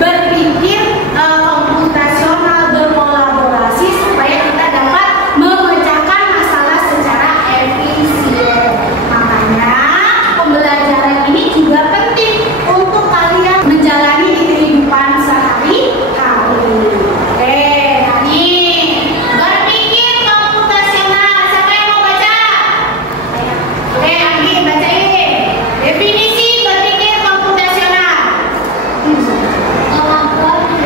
berpikir komputasional, berkolaborasi supaya kita dapat memecahkan masalah secara efisien. Makanya pembelajaran ini juga penting untuk kalian menjalani di kehidupan sehari-hari. Oke, tadi berpikir komputasional. Siapa yang mau baca? Oke, Andi bacain. Definisi berpikir komputasional. Kemampuan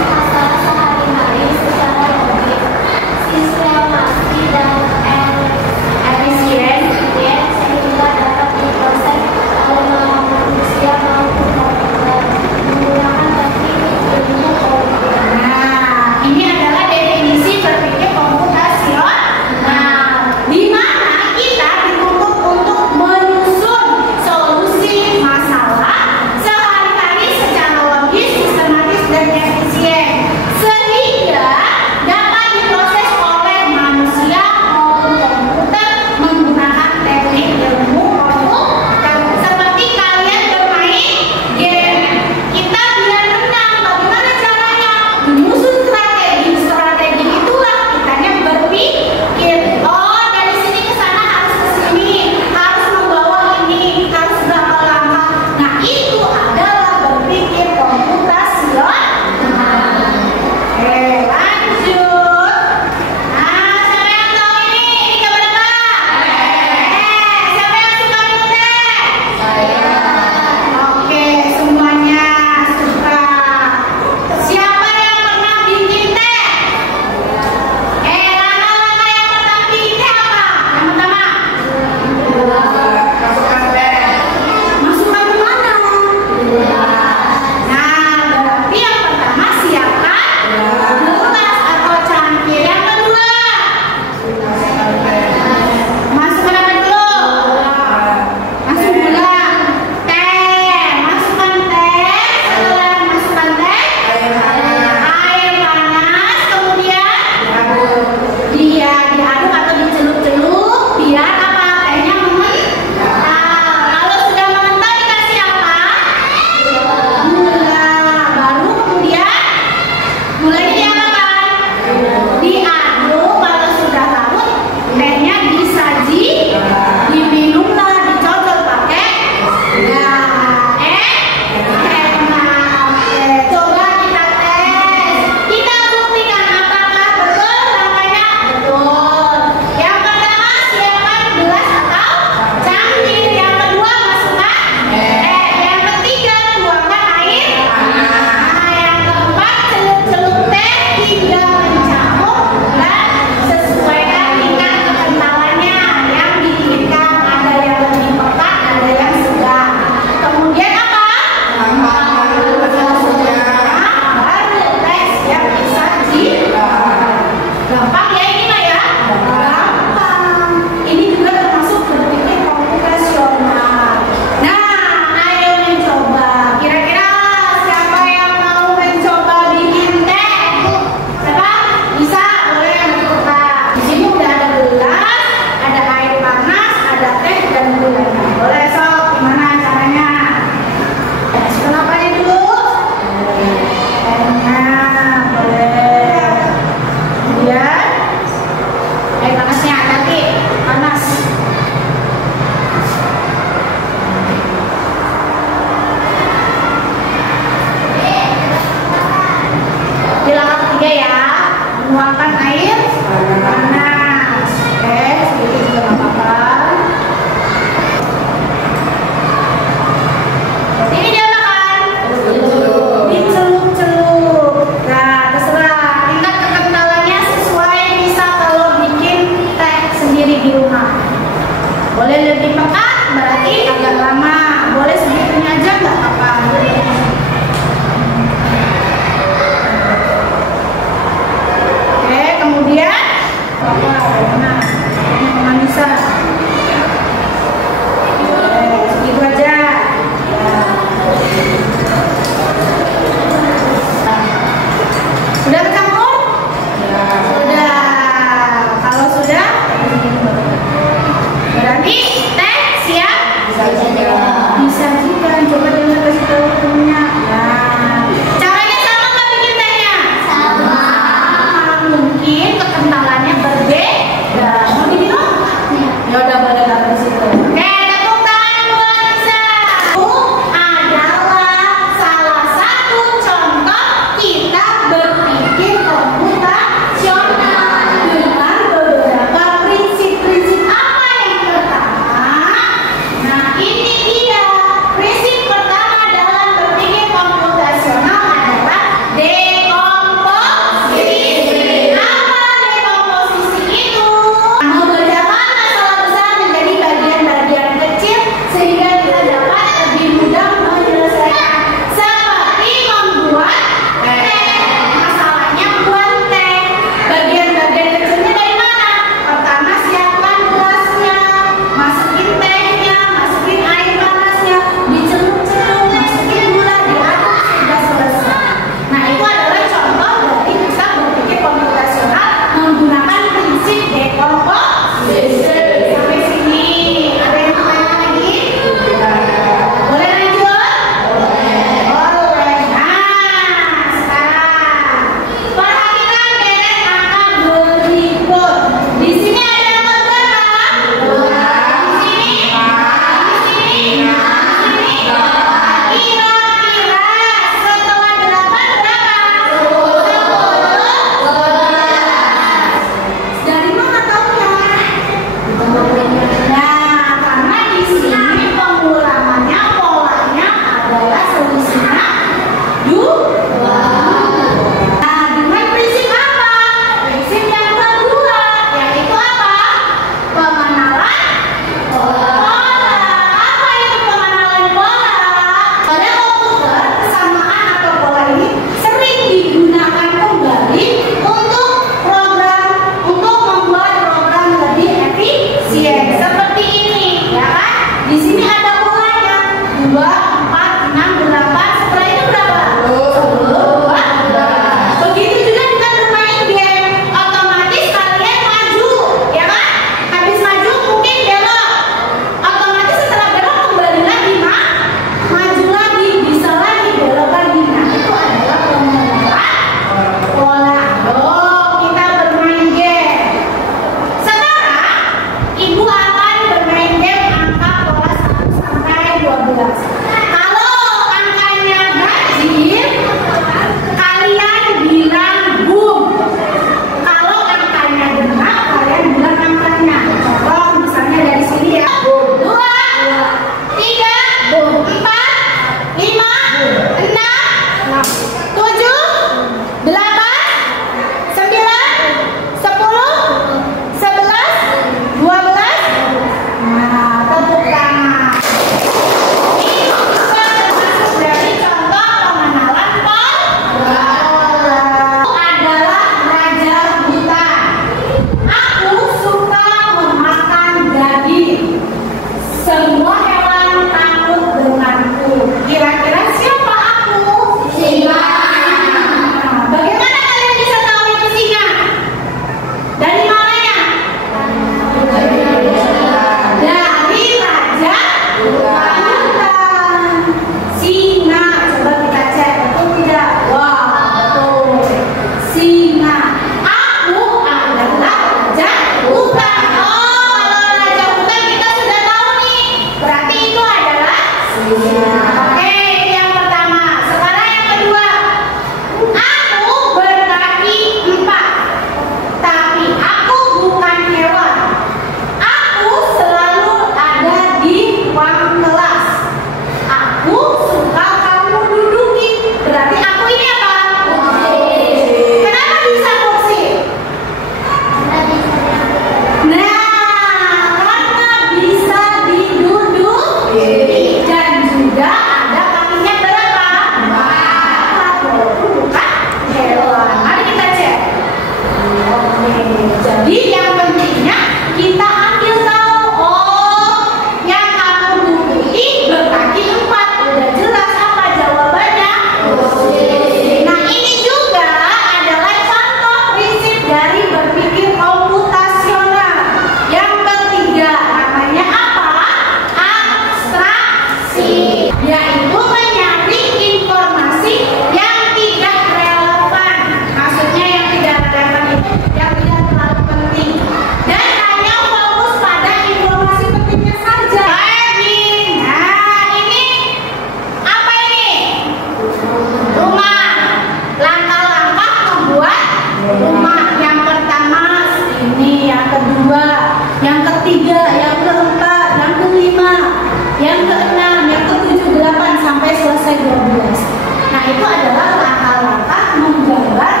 adalah langkah-langkah menggambar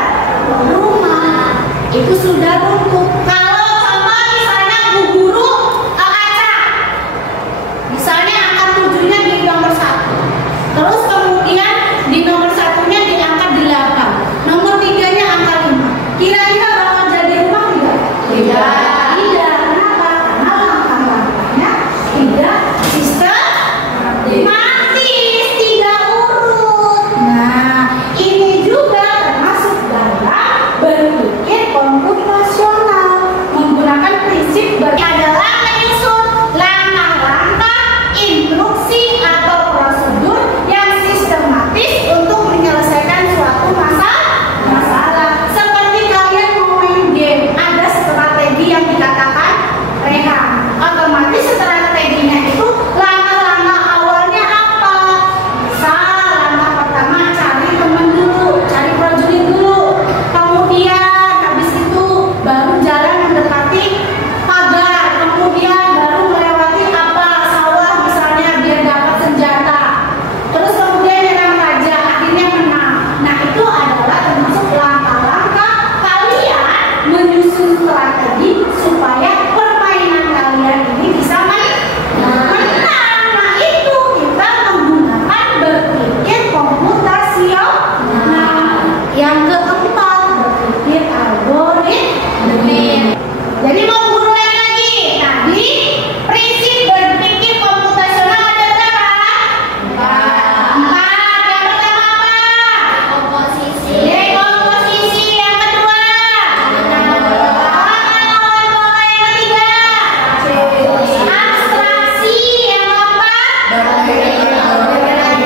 rumah. Itu sudah runtuh. Kalau contoh misalnya Bu Guru acak, misalnya angka 7-nya di nomor 1, terus kemudian di nomor 1-nya di angka 8, nomor 3-nya angka 5. Kira-kira bakal jadi rumah tidak? Tidak. Tidak. Kenapa? Karena langkah-langkahnya tidak sistematis, tidak urut. Nah, ini juga termasuk dalam berpikir komputasional menggunakan prinsip adalah menyusun langkah-langkah, instruksi atau prosedur yang sistematis untuk menyelesaikan suatu masalah. Seperti kalian mau main game, ada strategi yang dikatakan reha. Otomatis strateginya itu langkah-langkah awalnya apa? Misal langkah pertama cari teman dulu, cari prajurit dulu. Kemudian habis itu baru jalan mendekati pagar. Kemudian baru melewati apa? Sawah misalnya biar dapat senjata. Terus kemudian nyerang raja, akhirnya menang. Nah, itu adalah termasuk langkah-langkah kalian menyusun strategi supaya permainan kalian ini bisa menang. Nah, itu kita menggunakan berpikir komputasional. Nah, yang keempat berpikir algoritmik. Jadi mau guru lagi. Tadi prinsip berpikir komputasional ada berapa? 4. Yang pertama apa? Komposisi. Yang kedua? Pola yang ketiga? Abstraksi. Yang keempat? Nah, berpikir algoritmik. Sekarang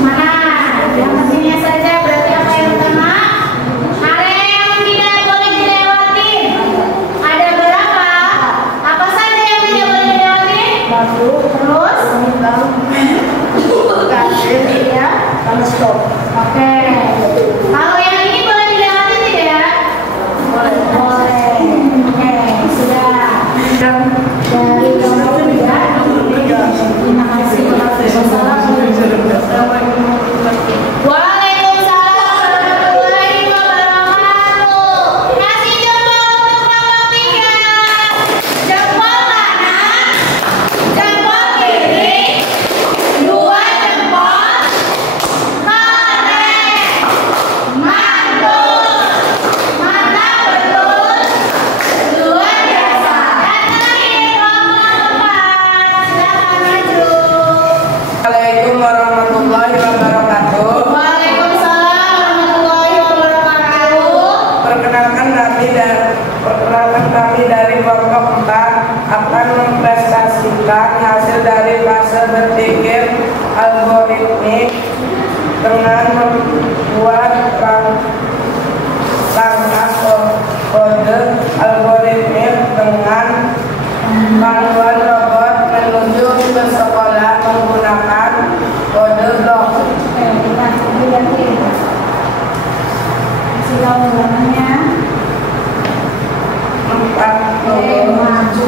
Mana? Yang pentingnya saja berarti apa yang pertama? Area yang tidak boleh dilewati. Ada berapa? Apa saja yang tidak boleh dilewati? Terus? Ya. Stop. Oke. Kalau yang ini boleh dilewati tidak? Boleh. Oke, sudah. Dari nomor 3. Terima kasih. Waalaikumsalam warahmatullahi wabarakatuh. Kasih jempol untuk nomor 3. Jempol kanan, jempol kiri, 2 jempol. Keren, mantul, mantap betul, luar biasa. Dan terakhir kelompok 4, silakan maju. Assalamualaikum warahmatullahi wabarakatuh. Waalaikumsalam warahmatullahi wabarakatuh. Perkenalkan kami dari kelompok 4 akan mempresentasikan hasil dari fase berpikir algoritmik dengan membuat langkah kode algoritmik dengan panduan robot menuju ke sekolah menggunakan kode blok. Oke, kita ganti. Kasih tahu namanya. 4 Oke, maju.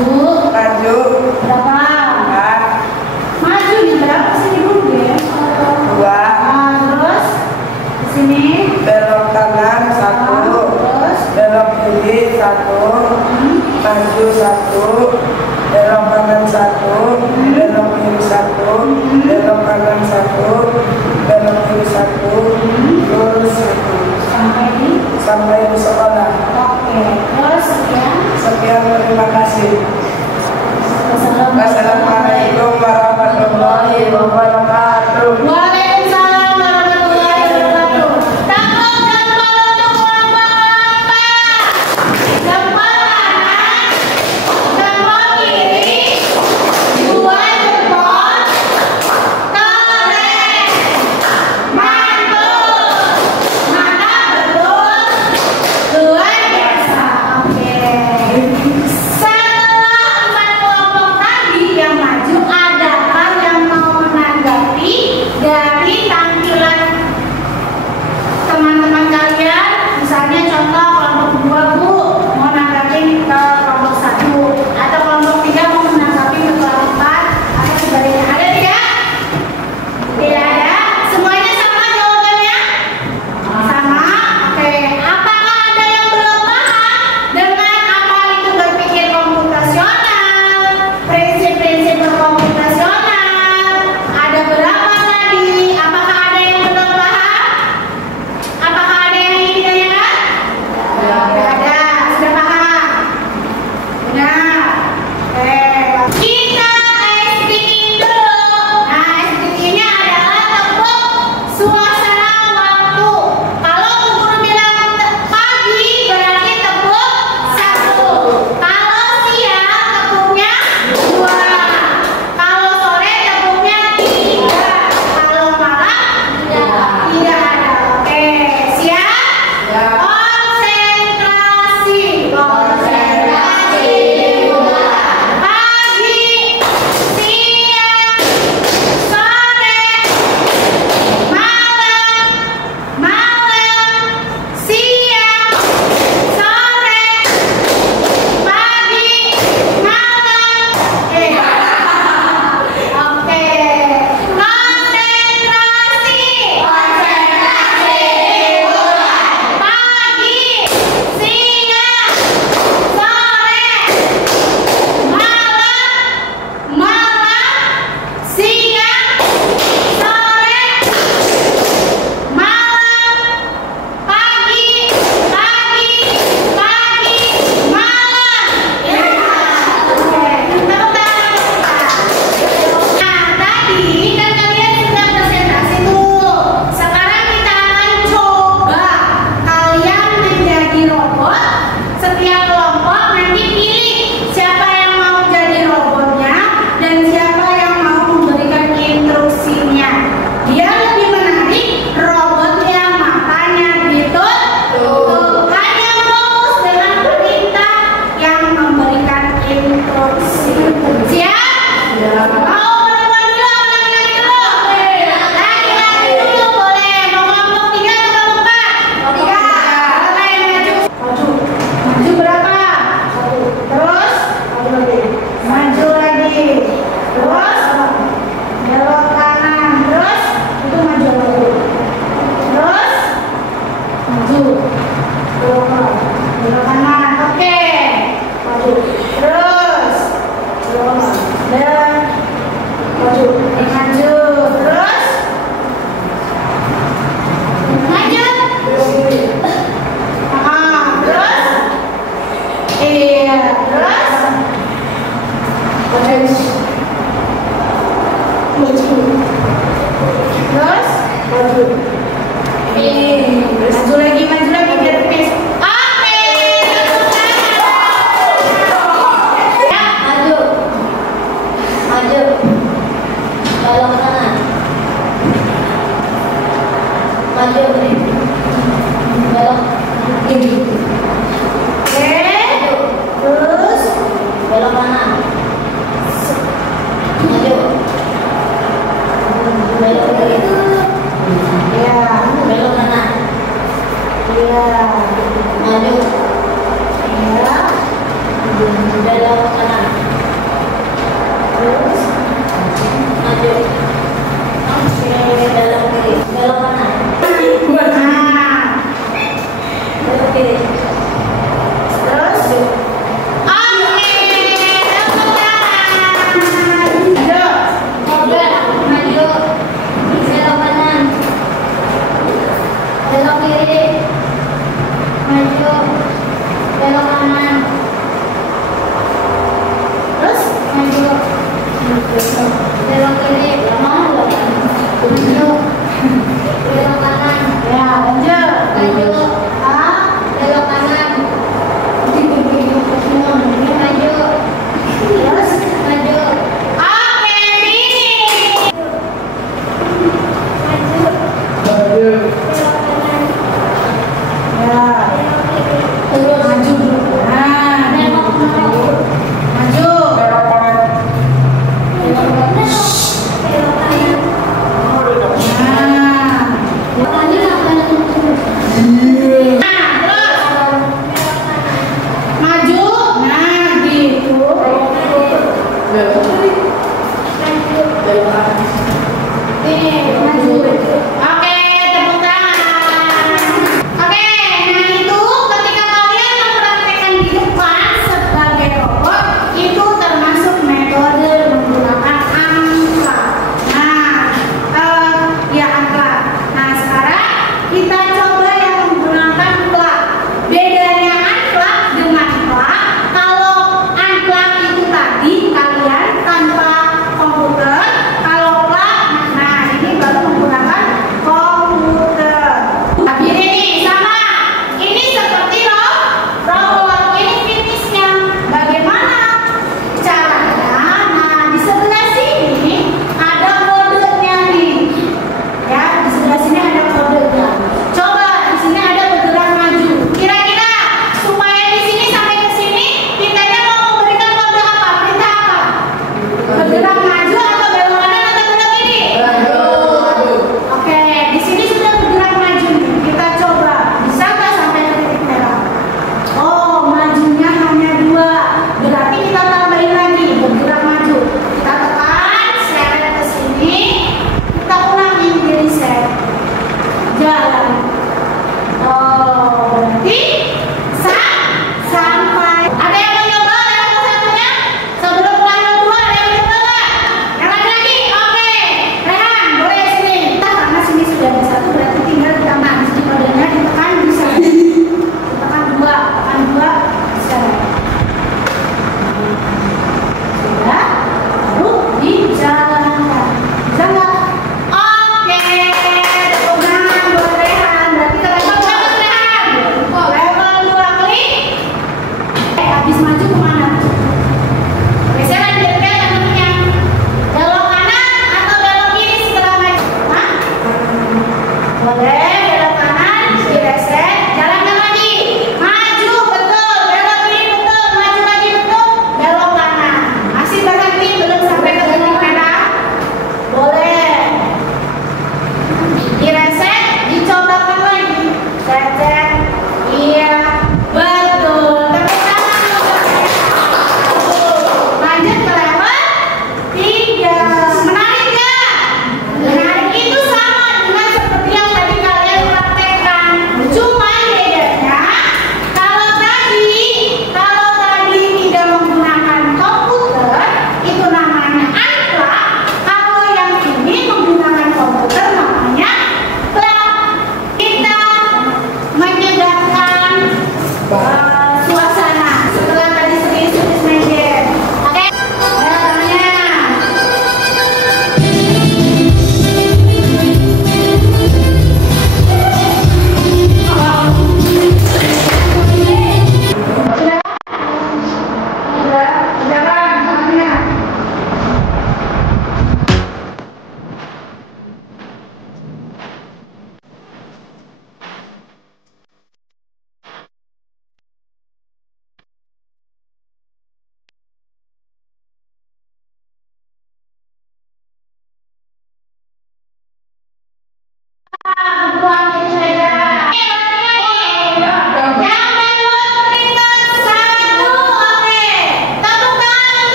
maju Berapa? 4 Majunya berapa sih dulu ya? 2 Terus di sini. belok kanan 1 Terus. belok kiri 1 maju 1 belok kanan 1 belok kiri 1 belok kanan 1 belok kiri 1 lurus 1 sampai di sekolah. Oke. Terus ya. Sekian, terima kasih. Wassalamualaikum warahmatullahi wabarakatuh. Waalaikumsalam warahmatullahi wabarakatuh. Tangkap jempol untuk kelompok 4. Jempol kanan, jempol kiri, 2 jempol. Keren, mantul, mantap betul, luar biasa. Oke. Setelah 4 kelompok tadi yang maju, adakah yang mau menanggapi dari tampilan teman-teman kalian? Misalnya contoh kelompok 2 Bu mau nanggapin ke kelompok 1, atau kelompok 3 mau menanggapi ke kelompok 4, atau sebaliknya. Ada tidak? Tidak ada. Semuanya sama jawabannya? Sama. Oke. Apakah ada yang belum paham dengan apa itu berpikir komputasional, prinsip-prinsip berkomputasional? Ada berapa tadi? Apakah ada yang belum paham? Apakah ada yang ingin ditanyakan? Tidak ada. Sudah paham? Benar. Oke. Kita estimating dulu. Nah, estimatingnya adalah tepuk suasana waktu. Kalau guru bilang pagi berarti tepuk 1. Kalau siang tepuknya 2. Kalau sore tepuknya 3. Kalau malam tidak ada. Oke, siap? Konsentrasi. Konsentrasi. Pagi. Terus ini maju lagi biar finish. Oke, ya, maju, belok kanan, maju, belok kiri. Oke, terus belok kanan, maju, belok kiri. Ya, belok kanan. Ya, maju. Ya, belok kanan. Terus maju. Oke, belok kiri. Belok kanan. Nah, belok kiri. Terus oke, belok kanan. Maju. Belok kanan. Belok kiri, maju, belok kanan, terus maju, belok kiri, maju, belok kanan, ya lanjut, maju, belok kanan, maju, terus maju, oke, finish. Maju. Ya, terus maju. Nah, maju. Maju. Nah, gitu. Ini maju. Oke, tepuk tangan. Oke, nah itu ketika kalian mempraktekkan di depan sebagai robot, itu termasuk metode menggunakan angka. Nah, ya angka. Nah, sekarang kita coba yang menggunakan plak. Bedanya unplug dengan plak, kalau unplug itu tadi kalian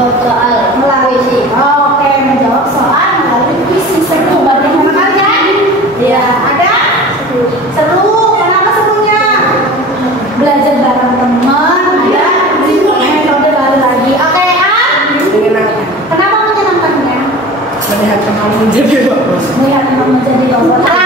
menjawab soal melalui oke, menjawab soal melalui puisi. Seru banget sama kalian? Iya. Ada? Seru. Kenapa serunya? Belajar bareng teman, ya. Metode baru lagi. Oke, Menyenangkan. kenapa menyenangkannya? Melihat kamu menjadi bagus. Melihat teman menjadi robot.